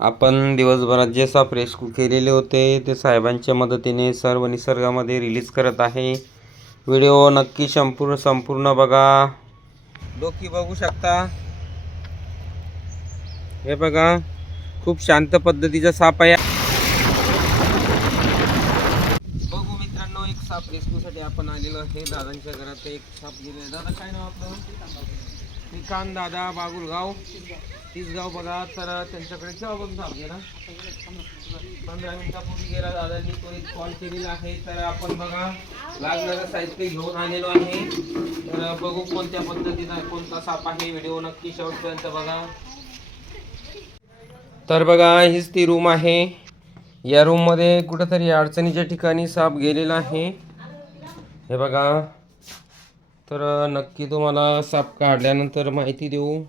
आपण दिवसभरात जे साप रेस्क्यू केलेले होते ते साहेबांच्या मदतीने सर्व निसर्गामध्ये रिलीज करत आहे. व्हिडिओ नक्की संपूर्ण बघा. डोकी बघू शकता. हे बघा, खूप शांत पद्धतीचा साप आहे. बघू मित्रांनो, एक साप रेस्क्यूसाठी आपण आलेलो आहे. दादांच्या घरात एक साप गेले. दादा काय नाव आपलं? श्रीकांत दादा बागुलगाव, तीसगाव. बघा, तर त्यांच्याकडे केव्हा बघून साप गेला? 15 मिनिटापूर्वी गेला. दादांनी त्वरित कॉल केलेला आहे. तर आपण बघा लागणारं साहित्य घेऊन आलेलो आहे. तर बघू कोणत्या पद्धतीचा कोणता साप आहे. व्हिडिओ नक्की शेवटपर्यंत बघा. तर बघा, हीच ती रूम आहे. या रूममध्ये कुठेतरी अडचणीच्या ठिकाणी साप गेलेला आहे. हे बघा, तर नक्की तुम्हाला साप काढल्यानंतर माहिती देऊ.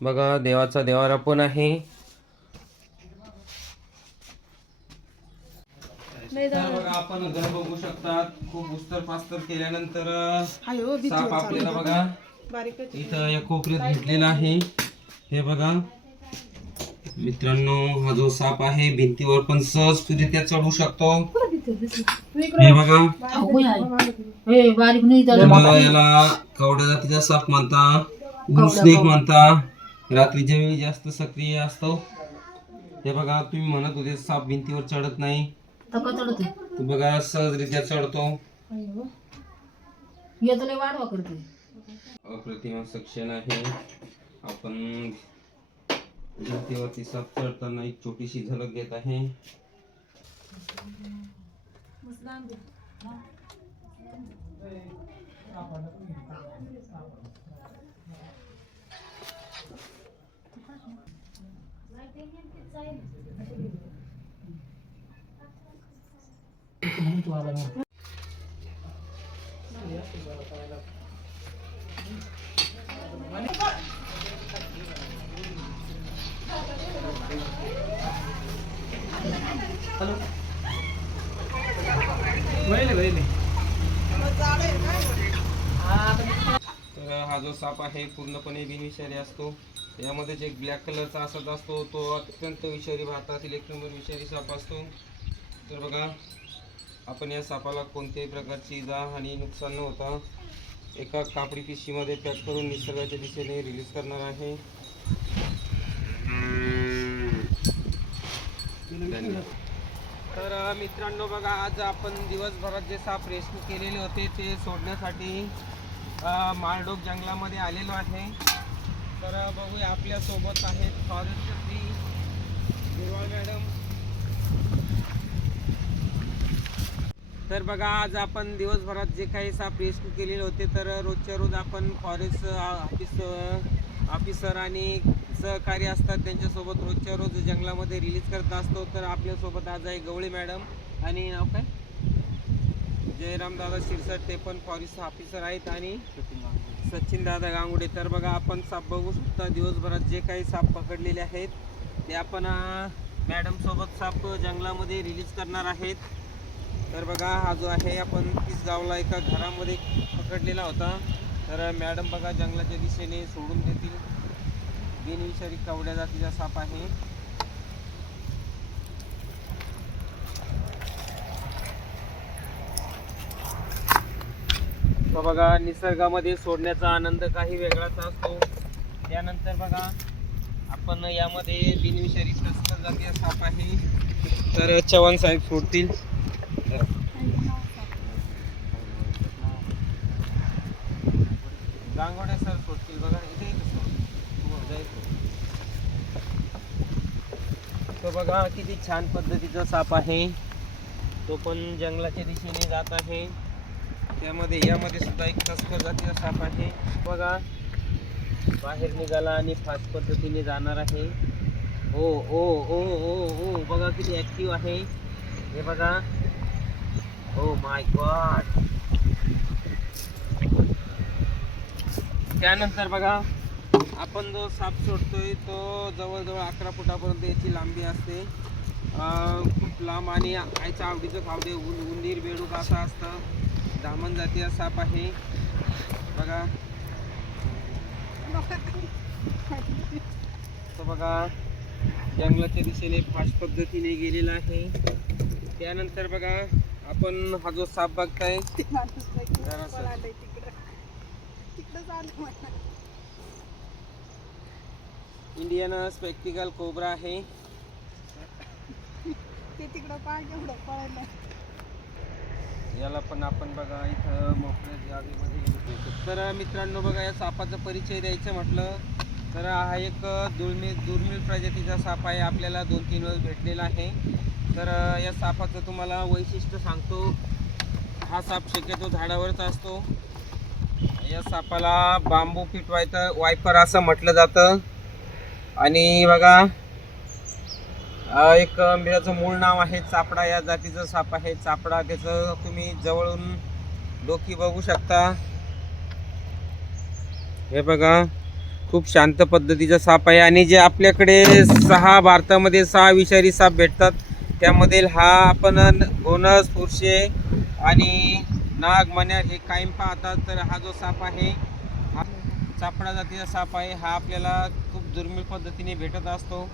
बघा, देवाचा देवारा पण आहे. तर बघा, आपण घर बघू शकता. खूप उस्तर पास्तर केल्यानंतर साप आपल्याला बघा इथं या कोपऱ्यात भेटलेला आहे. हे बघा मित्रांनो, हा जो साप आहे भिंतीवर पण सहजरित्या चढू शकतो. हे बघा, याला कवड्या जातीचा साप म्हणता, स्नेक म्हणता. रात्रीच्या वेळी जास्त सक्रिय असतो. हे बघा, तुम्ही म्हणत होते साप भिंतीवर चढत नाही, तर बघा सहजरित्या चढतो. अप्रतिम सेक्शन आहे. आपण भिंतीवरती साप चढताना एक छोटीशी झलक घेत आहे. तर हा जो साप आहे पूर्णपणे बिनविषारी असतो. यामध्ये एक ब्लॅक कलरचा असत असतो, तो अत्यंत विषारी, भारतातील एक नंबर विषारी साप असतो. तर बघा, आपण या सापाला कोणत्याही प्रकारची इजा आणि नुकसान न होता एका कापडी पिशवीमध्ये पॅक करून निसर्गाच्या दिशेने रिलीज करणार आहे. तर मित्रांनो बघा, आज आपण दिवसभरात जे साप रेस्क्यू केलेले होते ते सोडण्यासाठी माळडोक जंगलामध्ये आलेलो आहे. तर बघूया, आपल्या सोबत आहेत फॉरेस्टची बिरवाळ मॅडम. तर बघा, आज आपण दिवसभरात जे काही साप रेस्क्यू केलेले होते तर रोजच्या रोज आपण फॉरेस्ट ऑफिसर आणि सहकारी असतात त्यांच्यासोबत रोजच्या रोज जंगलामध्ये रिलीज करत असतो. तर आपल्यासोबत आज आहे गवळी मॅडम आणि नाव काय, जयराम दादा शिरसट, ते पण फॉरेस्ट ऑफिसर आहेत, आणि सचिन दादा गांगुडे. तर बघा, आपण साप बघू शकता. दिवसभरात जे काही साप पकडलेले आहेत ते आपण मॅडम सोबत साप जंगलामध्ये रिलीज करणार आहेत. तर बघा, हा जो आहे आपण तीसगावला एका घरामध्ये पकडलेला होता. तर मॅडम बघा जंगलाच्या दिशेने सोडून देतील. बिनविषारी कवड्या जातीचा साप आहे. तो बघा, निसर्गामध्ये सोडण्याचा आनंद काही वेगळाच असतो. त्यानंतर बघा, आपण यामध्ये बिनविषारी तस्कर जातीचा साप आहे. तर चव्हाण साहेब सोडतील. गांगोडे सर सोडतील. बघा इथे तो बघा किती छान पद्धतीचा साप आहे. तो पण जंगलाच्या दिशेने जात आहे. यामध्ये सुद्धा एक तस्कर जातीचा साप आहे. बघा, बाहेर निघाला आणि फास्ट पद्धतीने जाणार आहे. ओ ओ ओ ओ ओ बघा किती ऍक्टिव्ह आहे. हे बघा, ओ माय गॉड. त्यानंतर बघा, आपण जो साप सोडतोय तो जवळजवळ 11 फुटापर्यंत याची लांबी असते. खूप लांब आणि आईच्या आवडीचं खावडे, उंदीर, बेडूक असा असतं. दामन जातीचा साप आहे. बघा, तो बघा जंगलाच्या दिशेने फास्ट पद्धतीने गेलेला आहे. त्यानंतर बघा आपण हा जो साप बघताय जरासं. इंडियन स्पेक्टिकल कोब्रा आहे. ते तिकडं पाय केवढं पळायला. याला पण आपण बघा इथं मोकळ्या जागेमध्ये भेटतो. तर मित्रांनो बघा या सापाचा परिचय द्यायचं म्हटलं तर हा एक दुर्मिळ प्रजातीचा साप आहे. आपल्याला 2-3 वेळेस भेटलेला आहे. तर या सापाचं तुम्हाला वैशिष्ट्य सांगतो. हा साप शक्यतो झाडावरच असतो. या सापाला बांबू पीट वायपर असं म्हटलं जातं. आणि बघा एक त्याचं मूळ नाव आहे चापडा. या जातीचं साप आहे चापडा. त्याचं तुम्ही जवळून डोकी बघू शकता. हे बघा खूप शांत पद्धतीचा साप आहे. आणि जे आपल्याकडे भारतामध्ये 6 विषारी साप भेटतात त्यामधील हा आपण घोणस, फुरशे आणि नाग, मण्यार हे कायम पाहतात. तर हा जो साप आहे हा चापडा जातीचा साप आहे. हा आपल्याला खूप दुर्मिळ पद्धतीने भेटत असतो.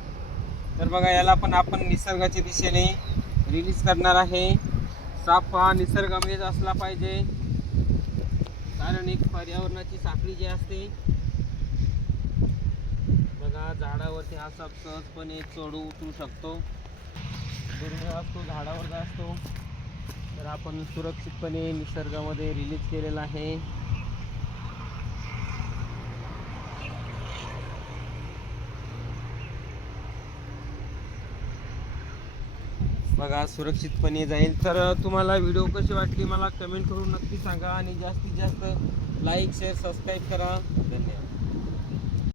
तर बघा याला पण आपण निसर्गाच्या दिशेने रिलीज करणार आहे. साप हा निसर्गामध्येच असला पाहिजे, कारण एक पर्यावरणाची साखळी जी असते बघा झाडावरती हा साप सहजपणे चढू उतरू शकतो. दुर्मिळ असतो, झाडावर असतो. तर आपण सुरक्षितपणे निसर्गामध्ये रिलीज केलेला आहे. बघा सुरक्षितपणे जाईल. तर तुम्हाला व्हिडिओ कशी वाटली मला कमेंट करून नक्की सांगा. आणि जास्तीत जास्त लाईक, शेअर, सबस्क्राईब करा. धन्यवाद.